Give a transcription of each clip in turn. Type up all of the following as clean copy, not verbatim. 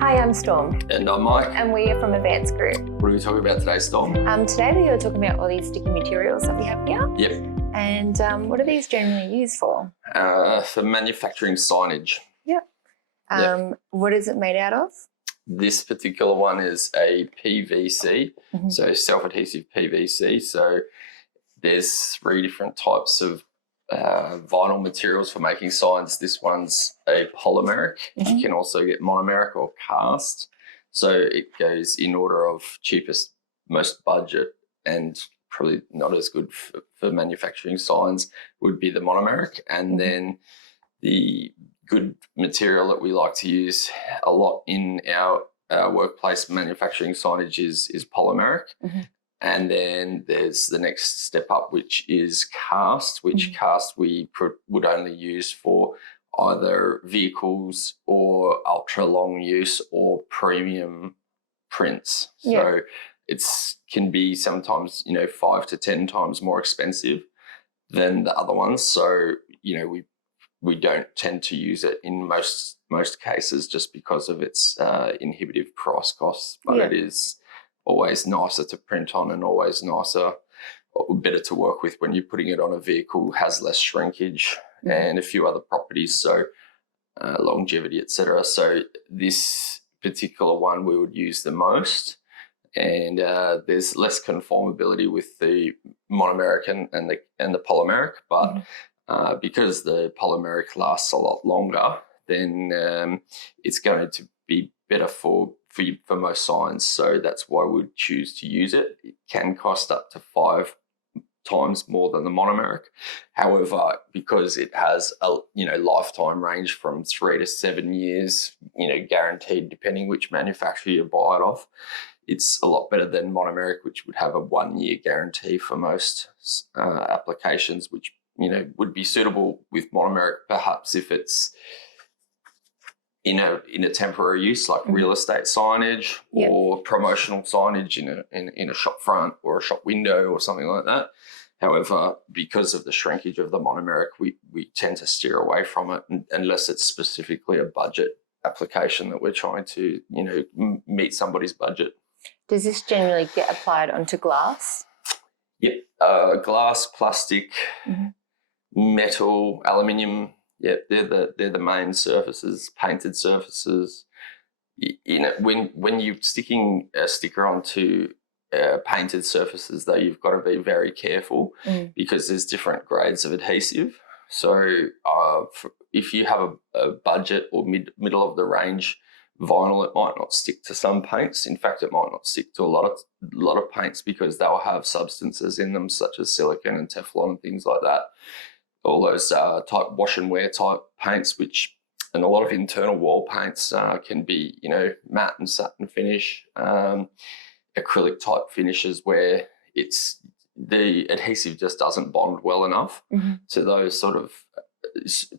Hi, I'm Storm. And I'm Mike. And we are from Advanced Group. What are we talking about today, Storm? Today we are talking about all these sticky materials that we have here. Yep. And what are these generally used for? For manufacturing signage. Yep. What is it made out of? This particular one is a PVC, so self-adhesive PVC. So there's 3 different types of vinyl materials for making signs. This one's a polymeric. You can also get monomeric or cast. So it goes in order of cheapest, most budget, and probably not as good for manufacturing signs would be the monomeric. And then the good material that we like to use a lot in our workplace manufacturing signage is polymeric. And then there's the next step up, which is cast, which cast we would only use for either vehicles or ultra long use or premium prints. So it's can be sometimes, 5 to 10 times more expensive than the other ones. So, we don't tend to use it in most cases just because of its inhibitive price costs, but it is always nicer to print on and always nicer or better to work with when you're putting it on a vehicle, has less shrinkage and a few other properties, so longevity, etc. So this particular one we would use the most, and there's less conformability with the monomeric and the polymeric, but because the polymeric lasts a lot longer, then it's going to be better for most signs. So that's why we'd choose to use it. It can cost up to 5 times more than the monomeric. However, because it has a lifetime range from 3 to 7 years, guaranteed, depending which manufacturer you buy it off, it's a lot better than monomeric, which would have a 1-year guarantee for most applications, which would be suitable with monomeric, perhaps if it's in a temporary use, like real estate signage or promotional signage in a shop front or a shop window or something like that. However, because of the shrinkage of the monomeric, we tend to steer away from it unless it's specifically a budget application that we're trying to meet somebody's budget. Does this generally get applied onto glass? Yep, glass, plastic, metal, aluminium. Yeah, they're the main surfaces, painted surfaces. When you're sticking a sticker onto painted surfaces, though, you've got to be very careful because there's different grades of adhesive. So if you have a budget or middle of the range vinyl, it might not stick to some paints. In fact, it might not stick to a lot of paints because they'll have substances in them such as silicone and Teflon and things like that. All those type wash and wear type paints, and a lot of internal wall paints can be, matte and satin finish, acrylic type finishes where the adhesive just doesn't bond well enough to those sort of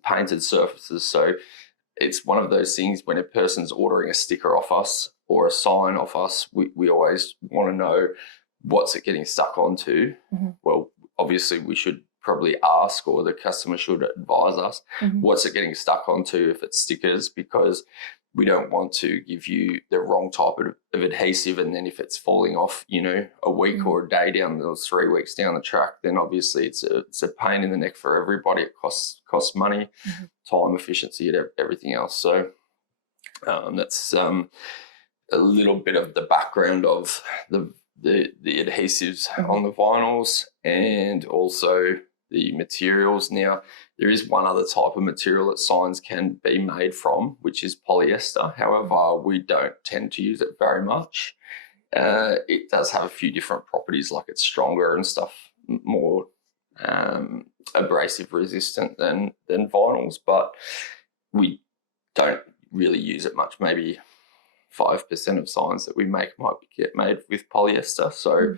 painted surfaces. So it's one of those things when a person's ordering a sticker off us or a sign off us, we always want to know what's it getting stuck onto. Well, obviously we should probably ask, or the customer should advise us, what's it getting stuck onto if it's stickers, because we don't want to give you the wrong type of adhesive, and then if it's falling off, a week or a day down or 3 weeks down the track, then obviously it's a pain in the neck for everybody. It costs money, time, efficiency, and everything else. So that's a little bit of the background of the adhesives on the vinyls, and also the materials. Now, there is one other type of material that signs can be made from, which is polyester. However, we don't tend to use it very much. It does have a few different properties, like it's stronger and stuff, more abrasive resistant than vinyls, but we don't really use it much. Maybe 5% of signs that we make might get made with polyester. So,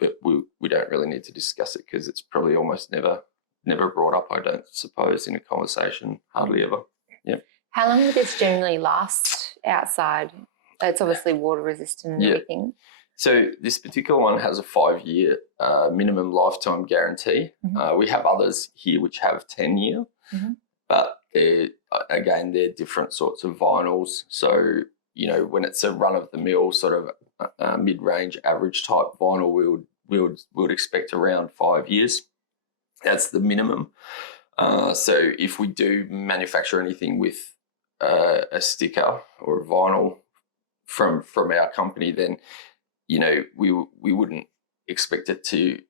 but we don't really need to discuss it because it's probably almost never brought up, I don't suppose, in a conversation, hardly ever. Yeah. How long would this generally last outside? It's obviously water resistant and everything. So this particular one has a 5-year minimum lifetime guarantee. We have others here which have 10-year, but again, they're different sorts of vinyls. So, you know, when it's a run-of-the-mill sort of mid-range average type vinyl, we would expect around 5 years. That's the minimum. So if we do manufacture anything with a sticker or a vinyl from our company, then, you know, we wouldn't expect it to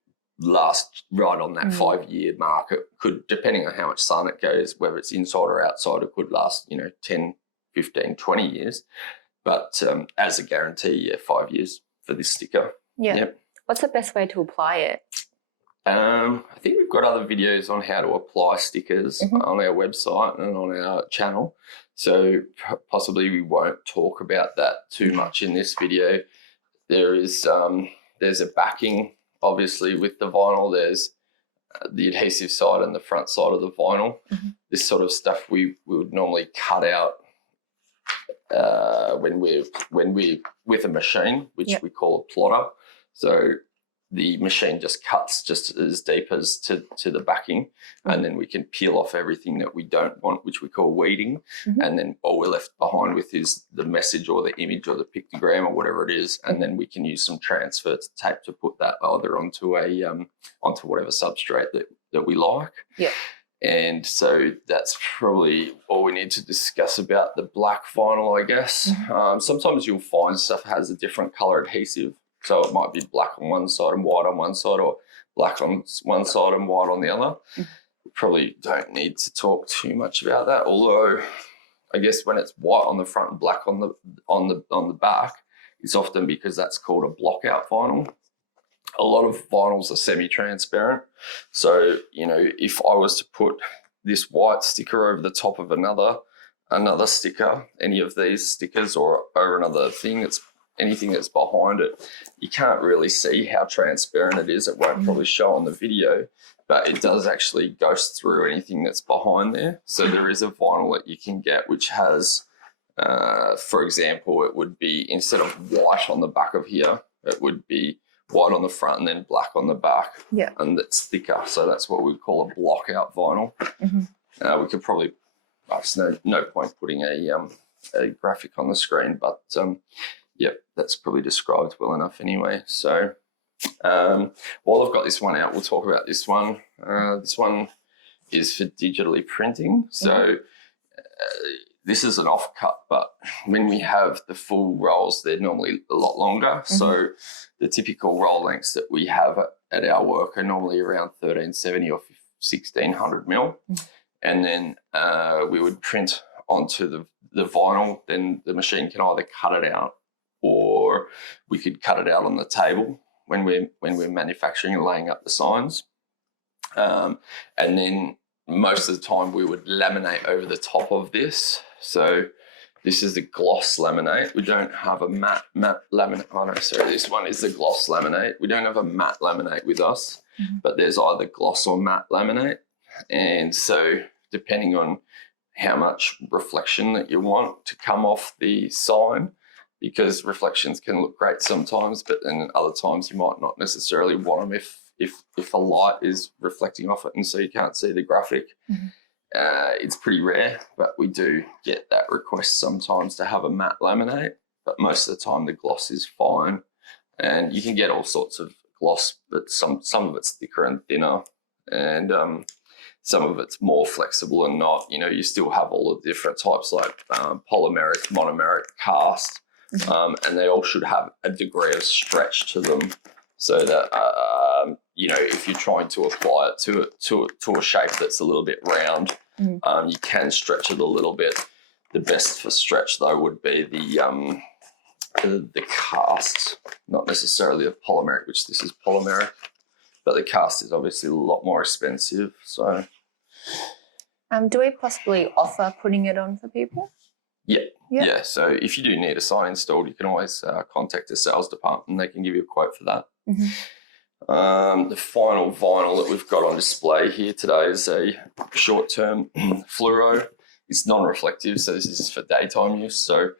last right on that 5 year mark. It could, depending on how much sun it goes, whether it's inside or outside, it could last, you know, 10, 15, 20 years. But as a guarantee, 5 years for this sticker. Yeah. Yep. What's the best way to apply it? I think we've got other videos on how to apply stickers on our website and on our channel. So possibly we won't talk about that too much in this video. There's a backing, obviously, with the vinyl. There's the adhesive side and the front side of the vinyl. This sort of stuff we would normally cut out when we're with a machine, which we call a plotter. So the machine just cuts just as deep as to the backing, and then we can peel off everything that we don't want, which we call weeding, and then all we're left behind with is the message or the image or the pictogram or whatever it is, and then we can use some transfer tape to put that either onto whatever substrate that we like. Yeah. And so that's probably all we need to discuss about the black vinyl, I guess. Sometimes you'll find stuff has a different color adhesive. So it might be black on one side and white on one side, or black on one side and white on the other. We probably don't need to talk too much about that. Although I guess when it's white on the front and black on the back, it's often because that's called a blockout vinyl. A lot of vinyls are semi-transparent. So, you know, if I was to put this white sticker over the top of another sticker, any of these stickers, or over another thing anything that's behind it, you can't really see how transparent it is. It won't probably show on the video, but it does actually ghost through anything that's behind there. So there is a vinyl that you can get which has, for example, it would be, instead of white on the back of here, it would be white on the front and then black on the back. Yeah. And it's thicker. So that's what we call a blockout vinyl. We could probably, there's no point putting a graphic on the screen, but yep, that's probably described well enough anyway. So while I've got this one out, we'll talk about this one. This one is for digitally printing. So this is an offcut, but when we have the full rolls, they're normally a lot longer. So the typical roll lengths that we have at our work are normally around 1370 or 1600 mil. And then we would print onto the vinyl. Then the machine can either cut it out, or we could cut it out on the table when we're manufacturing and laying up the signs. And then most of the time we would laminate over the top of this. So this is the gloss laminate. We don't have a matte laminate. Oh no, sorry, this one is the gloss laminate. We don't have a matte laminate with us, but there's either gloss or matte laminate. And so depending on how much reflection that you want to come off the sign, because reflections can look great sometimes, but then other times you might not necessarily want them if a light is reflecting off it and so you can't see the graphic. It's pretty rare, but we do get that request sometimes to have a matte laminate, but most of the time the gloss is fine. And you can get all sorts of gloss, but some of it's thicker and thinner, and some of it's more flexible and not. You know, you still have all the different types like polymeric, monomeric, cast, and they all should have a degree of stretch to them, so that you know, if you're trying to apply it to a shape that's a little bit round, you can stretch it a little bit. The best for stretch though would be the cast, not necessarily the polymeric, which this is polymeric, but the cast is obviously a lot more expensive. So, do we possibly offer putting it on for people? Yeah. So if you do need a sign installed, you can always contact the sales department and they can give you a quote for that. The final vinyl that we've got on display here today is a short-term fluoro. It's non-reflective, so this is for daytime use. So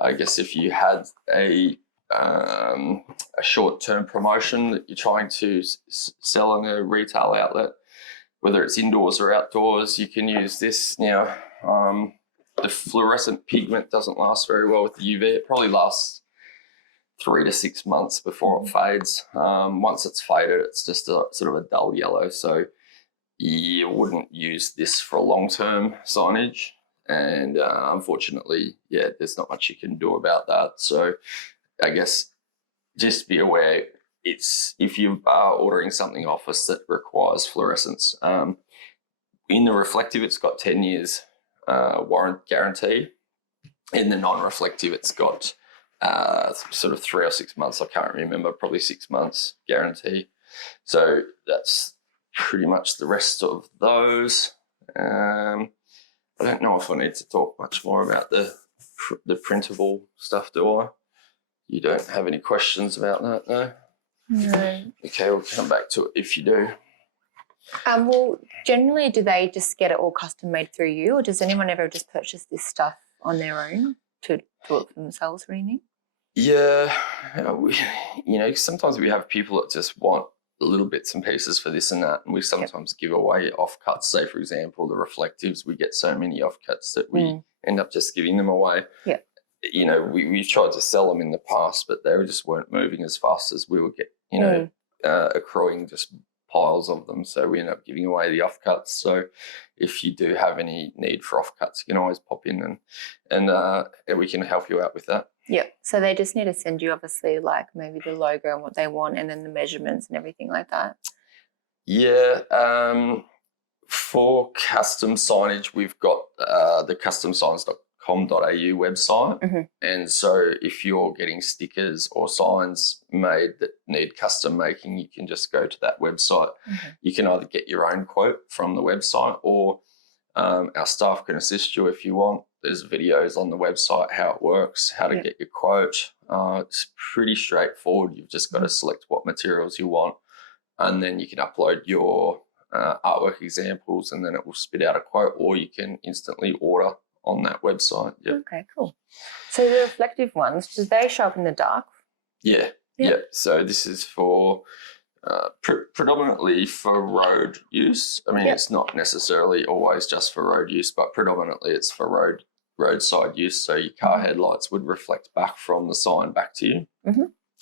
I guess if you had a short-term promotion that you're trying to sell in a retail outlet, whether it's indoors or outdoors, you can use this. Now, the fluorescent pigment doesn't last very well with the UV. It probably lasts 3 to 6 months before it fades. Once it's faded, it's just a sort of a dull yellow. So you wouldn't use this for long-term signage. And unfortunately, yeah, there's not much you can do about that. So I guess just be aware, if you are ordering something off us that requires fluorescence, in the reflective, it's got 10 years warrant guarantee. In the non-reflective, it's got sort of 3 or 6 months. I can't remember, probably 6 months guarantee. So that's pretty much the rest of those. I don't know if I need to talk much more about the printable stuff, do I? You don't have any questions about that, no? No. Okay, we'll come back to it if you do. Well, generally, do they just get it all custom made through you, or does anyone ever just purchase this stuff on their own to do it for themselves or anything? Yeah, sometimes we have people that just want little bits and pieces for this and that, and we sometimes give away offcuts. Say, for example, the reflectives, we get so many offcuts that we end up just giving them away. Yeah. We've tried to sell them in the past, but they just weren't moving as fast as we would get, accruing just piles of them. So we end up giving away the offcuts. So if you do have any need for offcuts, you can always pop in and we can help you out with that. Yeah. So they just need to send you, obviously, like maybe the logo and what they want, and then the measurements and everything like that. Yeah. For custom signage, we've got the customsigns.com.au website. And so if you're getting stickers or signs made that need custom making, you can just go to that website. You can either get your own quote from the website, or our staff can assist you if you want. There's videos on the website how it works, how to get your quote. It's pretty straightforward. You've just got to select what materials you want, and then you can upload your artwork examples, and then it will spit out a quote, or you can instantly order on that website. Okay, cool. So the reflective ones, do they show up in the dark? Yeah. So this is for predominantly for road use. I mean, it's not necessarily always just for road use, but predominantly it's for roadside use. So your car headlights would reflect back from the sign back to you.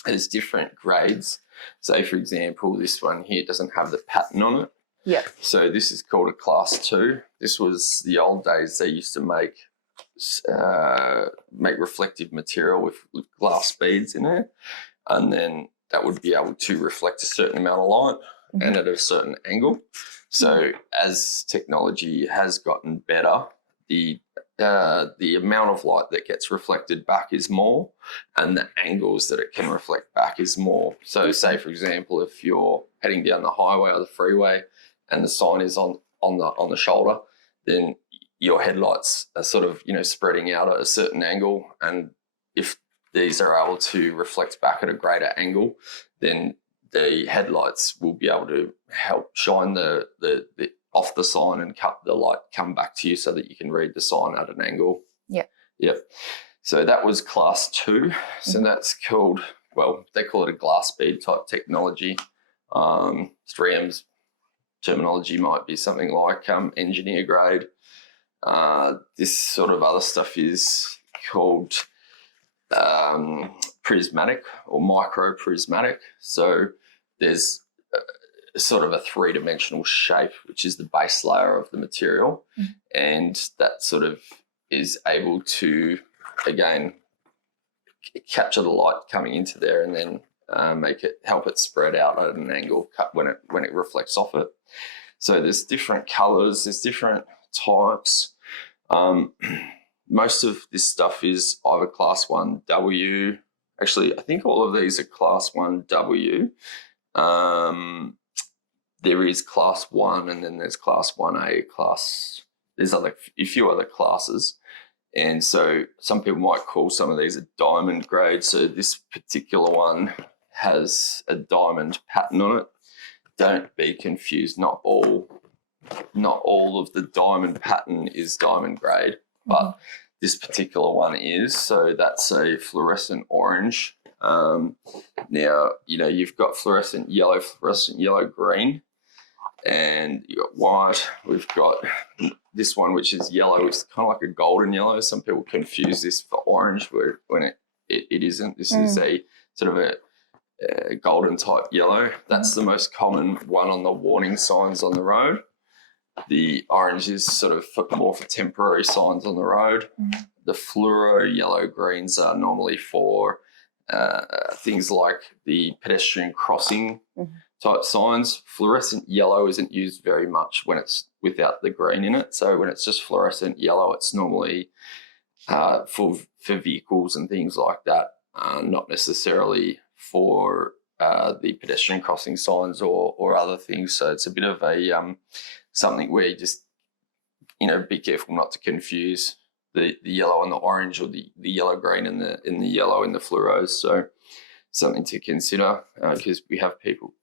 There's different grades. Say, for example, this one here doesn't have the pattern on it. Yeah. So this is called a class 2. This was the old days. They used to make reflective material with glass beads in it, and then that would be able to reflect a certain amount of light and at a certain angle. So as technology has gotten better, the amount of light that gets reflected back is more, and the angles that it can reflect back is more. So say, for example, if you're heading down the highway or the freeway and the sign is on the shoulder, then your headlights are sort of, spreading out at a certain angle. And if these are able to reflect back at a greater angle, then the headlights will be able to help shine the off the sign and cut the light come back to you so that you can read the sign at an angle. Yep. So that was class 2. So that's called, they call it a glass bead type technology. 3M's terminology might be something like engineer grade. This sort of other stuff is called prismatic or micro prismatic. So there's sort of a 3-dimensional shape, which is the base layer of the material, and that sort of is able to, again, capture the light coming into there and then help it spread out at an angle when it reflects off it. So there's different colors, there's different types. Most of this stuff is either class 1W. Actually, I think all of these are class 1W. There is class 1, and then there's class 1A, there's a few other classes. And so some people might call some of these a diamond grade. So this particular one has a diamond pattern on it. Don't be confused. Not all of the diamond pattern is diamond grade, but this particular one is. So that's a fluorescent orange. Now, you've got fluorescent yellow green. and you got white. We've got this one, which is yellow. It's kind of like a golden yellow. Some people confuse this for orange, when it isn't. This is a sort of a golden type yellow. That's the most common one on the warning signs on the road. The orange is sort of more for temporary signs on the road. The fluoro yellow greens are normally for things like the pedestrian crossing type signs. Fluorescent yellow isn't used very much when it's without the green in it. So when it's just fluorescent yellow, it's normally for vehicles and things like that, not necessarily for the pedestrian crossing signs or other things. So it's a bit of a something where you just, be careful not to confuse the yellow and the orange, or the yellow green and the yellow and the fluoros. So something to consider, because we have people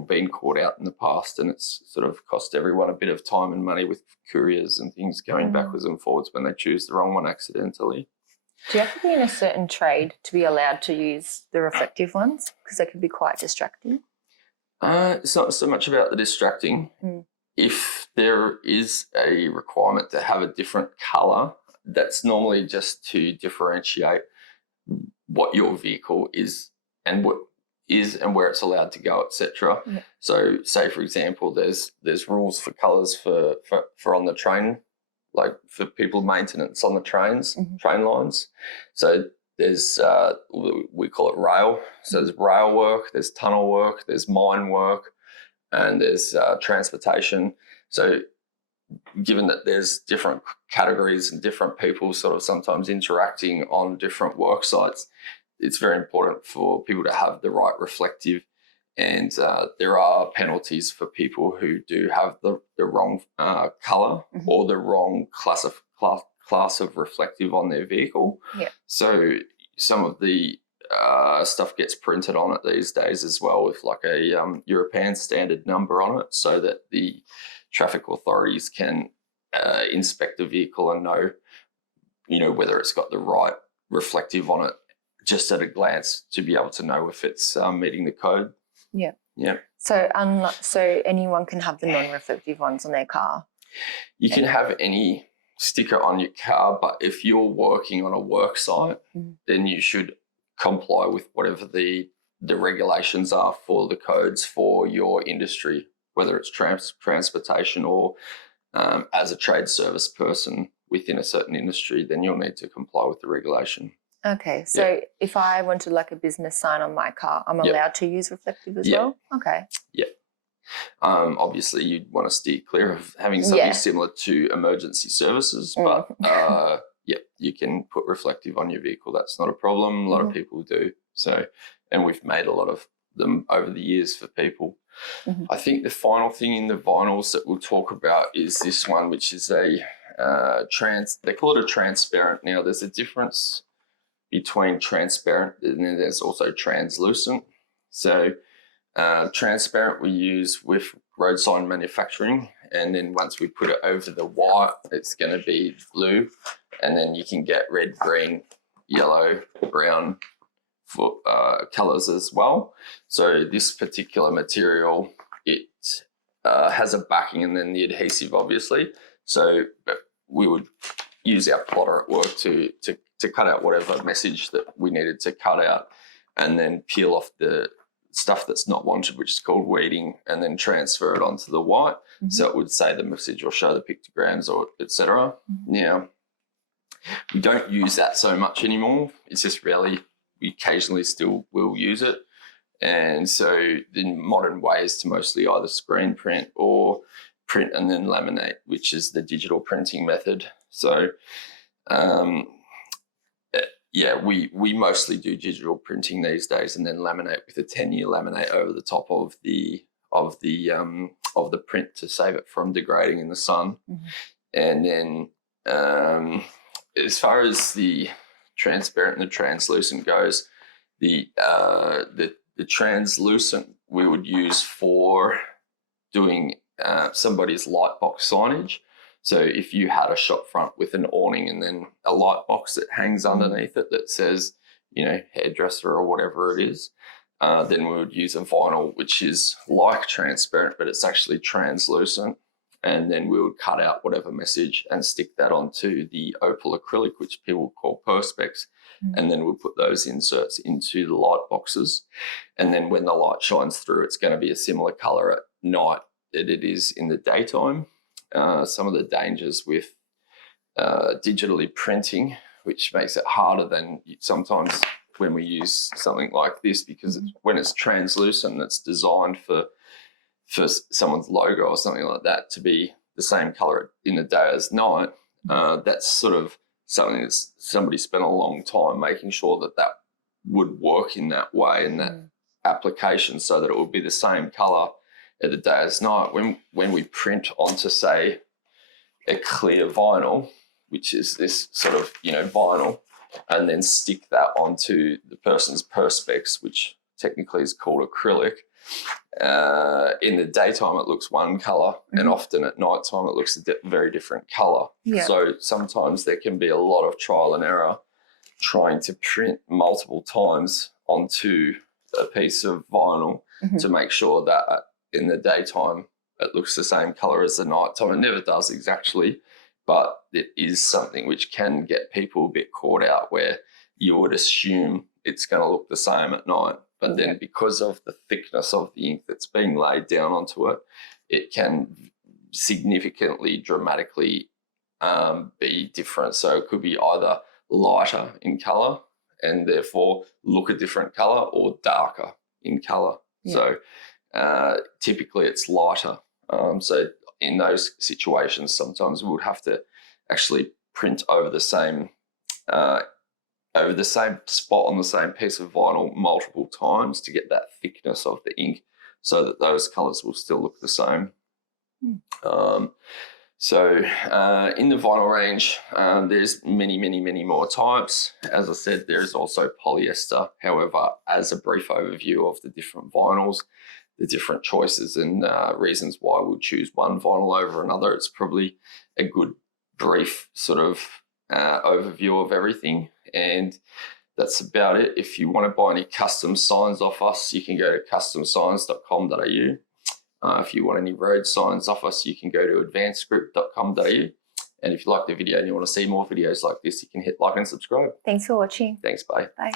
been caught out in the past, and it's sort of cost everyone a bit of time and money with couriers and things going backwards and forwards when they choose the wrong one accidentally. Do you have to be in a certain trade to be allowed to use the reflective ones? Because they can be quite distracting. It's not so much about the distracting. If there is a requirement to have a different colour, that's normally just to differentiate what your vehicle is and what is and where it's allowed to go, etc. So say, for example, there's rules for colours for on the train, like for people maintenance on the trains, train lines. So there's we call it rail. So there's rail work, there's tunnel work, there's mine work, and there's transportation. So given that there's different categories and different people sort of sometimes interacting on different work sites, it's very important for people to have the right reflective, and there are penalties for people who do have the wrong colour or the wrong class of reflective on their vehicle. So some of the stuff gets printed on it these days as well, with like a European standard number on it, so that the traffic authorities can inspect the vehicle and know, whether it's got the right reflective on it just at a glance, to be able to know if it's meeting the code. So anyone can have the non-reflective ones on their car? You can have any sticker on your car, but if you're working on a work site, then you should comply with whatever the regulations are for the codes for your industry, whether it's transportation or as a trade service person within a certain industry, then you'll need to comply with the regulation. Okay, so if I wanted like a business sign on my car, I'm allowed to use reflective as well? Okay. Obviously, you'd want to steer clear of having something similar to emergency services, but you can put reflective on your vehicle. That's not a problem. A lot of people do. So, and we've made a lot of them over the years for people. I think the final thing in the vinyls that we'll talk about is this one, which is a they call it a transparent. Now, there's a difference between transparent and then there's also translucent. So transparent we use with road sign manufacturing, and then once we put it over the white, it's going to be blue, and then you can get red, green, yellow, brown for colours as well. So this particular material, it has a backing and then the adhesive, obviously. So we would use our plotter at work to cut out whatever message that we needed to cut out, and then peel off the stuff that's not wanted, which is called weeding, and then transfer it onto the white. So it would say the message or show the pictograms or etc. Now, we don't use that so much anymore. It's just rarely. We occasionally still will use it. And so the modern way is to mostly either screen print or print and then laminate, which is the digital printing method. So we mostly do digital printing these days, and then laminate with a 10-year laminate over the top of the print to save it from degrading in the sun. And then as far as the transparent and the translucent goes, the translucent we would use for doing somebody's light box signage. So if you had a shop front with an awning and then a light box that hangs underneath it that says, hairdresser or whatever it is, then we would use a vinyl which is like transparent, but it's actually translucent. And then we would cut out whatever message and stick that onto the opal acrylic, which people call perspex. And then we'll put those inserts into the light boxes. And then when the light shines through, it's going to be a similar color at night that it is in the daytime. Some of the dangers with digitally printing, which makes it harder than sometimes when we use something like this, because when it's translucent, it's designed for someone's logo or something like that to be the same color in the day as night. That's sort of something that somebody spent a long time making sure that that would work in that way, in that application, so that it would be the same color at the day as night. When we print onto, say, a clear vinyl, which is this sort of, vinyl, and then stick that onto the person's perspex, which technically is called acrylic, in the daytime it looks one color, and often at night time it looks a very different color. So sometimes there can be a lot of trial and error trying to print multiple times onto a piece of vinyl to make sure that in the daytime it looks the same color as the nighttime. It never does exactly, but it is something which can get people a bit caught out, where you would assume it's going to look the same at night. But then because of the thickness of the ink that's being laid down onto it, it can significantly, dramatically be different. So it could be either lighter in colour and therefore look a different colour, or darker in colour. So typically it's lighter. So in those situations, sometimes we would have to actually print over the same spot on the same piece of vinyl multiple times to get that thickness of the ink, so that those colours will still look the same. So in the vinyl range, there's many more types. As I said, there is also polyester. However, as a brief overview of the different vinyls, the different choices and reasons why we'll choose one vinyl over another, it's probably a good brief sort of overview of everything. And that's about it. If you want to buy any custom signs off us, you can go to customsigns.com.au. If you want any road signs off us, you can go to advancedgroup.com.au. And if you like the video and you want to see more videos like this, you can hit like and subscribe. Thanks for watching. Thanks, bye. Bye.